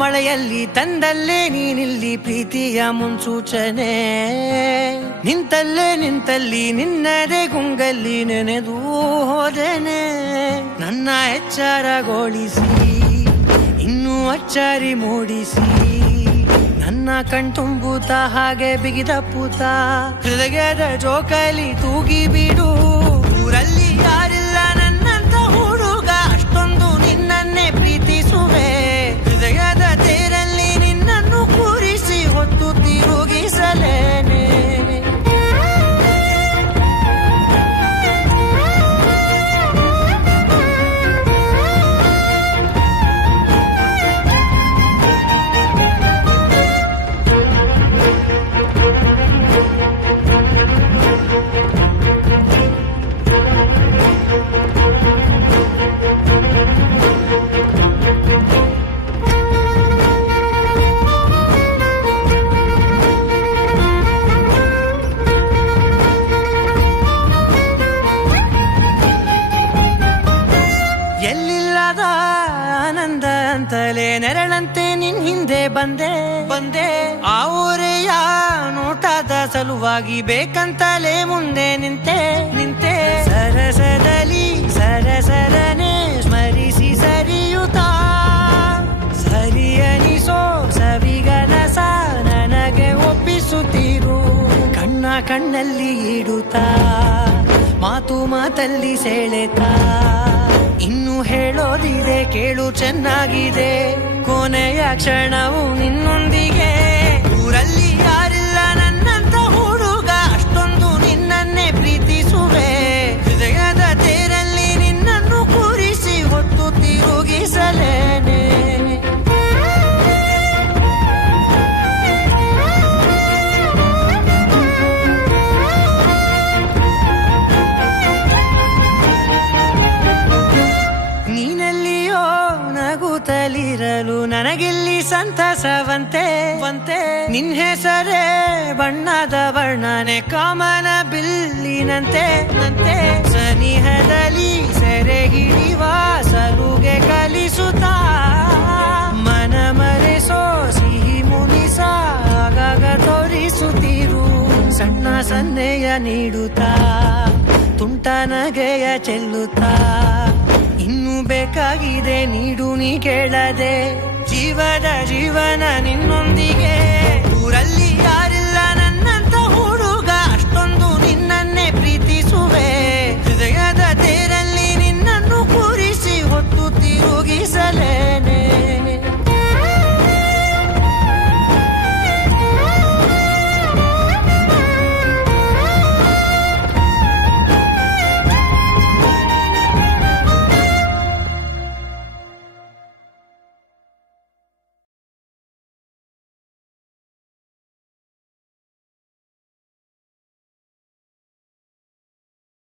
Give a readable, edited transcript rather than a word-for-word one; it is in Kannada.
ಮಳೆಯಲ್ಲಿ ತಂದಲ್ಲೇ ನೀನಿಲ್ಲಿ ಪ್ರೀತಿಯ ಮುನ್ಸೂಚನೆ, ನಿಂತಲ್ಲಿ ನಿನ್ನದೇ ಗುಂಗಲ್ಲಿ ನೆನೆದು ಹೋದೆನೆ. ನನ್ನ ಎಚ್ಚರಗೊಳಿಸಿ ಇನ್ನೂ ಅಚ್ಚರಿ ಮೂಡಿಸಿ, ನನ್ನ ಕಣ್ತುಂಬುತ್ತ ಹಾಗೆ ಬಿಗಿದಪ್ಪುತ್ತ ಹೃದಯದ ಜೋಕಾಲಿ ತೂಗಿ ಬಿಡು. ಊರಲ್ಲಿ ಯಾರಿಲ್ಲ ನನ್ನಂತ ಹುಡುಗ, ಅಷ್ಟೊಂದು ನಿನ್ನನ್ನೇ ಪ್ರೀತಿಸುವೆ. ಹೃದಯದ ತೇರಲ್ಲಿ ನಿನ್ನನ್ನು ಕೂರಿಸಿ ಹೊತ್ತು ತಿರುಗಿಸಲೇನೆ. ಎಲ್ಲಿಲ್ಲದ ಆನಂದ ಅಂತಲೇ ನೆರಳಂತೆ ನಿನ್ ಹಿಂದೆ ಬಂದೆ. ಆ ಊರೆಯ ನೋಟದ ಸಲುವಾಗಿ ಬೇಕಂತಲೇ ಮುಂದೆ ನಿಂತೆ. ಸರಸದಲ್ಲಿ ಸರಸರನೆ ಸ್ಮರಿಸಿ ಸರಿಯುತ್ತಾ, ಸರಿಯನಿಸೋ ಸವಿಗನಸ ನನಗೆ ಒಪ್ಪಿಸುತ್ತೀರು. ಕಣ್ಣಲ್ಲಿ ಇಡುತ್ತಾ, ಮಾತಲ್ಲಿ ಸೆಳೆತಾ, ಇನ್ನು ಹೇಳೋದಿದೆ ಕೇಳು ಚೆನ್ನಾಗಿದೆ. ಕೊನೆಯ ಕ್ಷಣವು ನಿನ್ನೊಂದಿಗೆ. ಊರಲ್ಲಿ ಯಾರಿಲ್ಲ ನನ್ನಂತ ಹುಡುಗ, ಅಷ್ಟೊಂದು ನಿನ್ನನ್ನೇ ಪ್ರೀತಿಸುವೆ. ಹೃದಯದ ತೇರಲ್ಲಿ ನಿನ್ನನ್ನು ಕೂರಿಸಿ ಹೊತ್ತು ತಿರುಗಿಸಲೇನೆ. ನೀನೆಲ್ಲಿಯೋ ನಗುತ್ತಲಿರಲು ನನಗಿಲ್ಲಿ ಸಂತಸವಂತೆ. ನಿನ್ ಹೆಸರೇ ಬಣ್ಣದ ವರ್ಣನೆ ಕಾಮನ ಬಿಲ್ಲಿನಂತೆ. ಸನಿಹದಲ್ಲಿ ಸೆರೆ ಹಿಡಿಯುವ ಸಲುಗೆ ಕಲಿಸುತ್ತಾ, ಮನ ಮರೆಸೋ ಸಿಹಿ ಮುನಿಸ ಆಗಾಗ ತೋರಿಸುತ್ತೀರು. ಸಣ್ಣ ಸನ್ನೆಯ ನೀಡುತ್ತಾ, ತುಂಟ ನಗೆಯ ಚೆಲ್ಲುತ್ತಾ, ಇನ್ನು ಬೇಕಾಗಿದೆ ನೀಡು ನೀ ಕೇಳದೆ. ಜೀವನ ನಿನ್ನೊಂದಿಗೆ. ಊರಲ್ಲಿ ಯಾರಿಲ್ಲ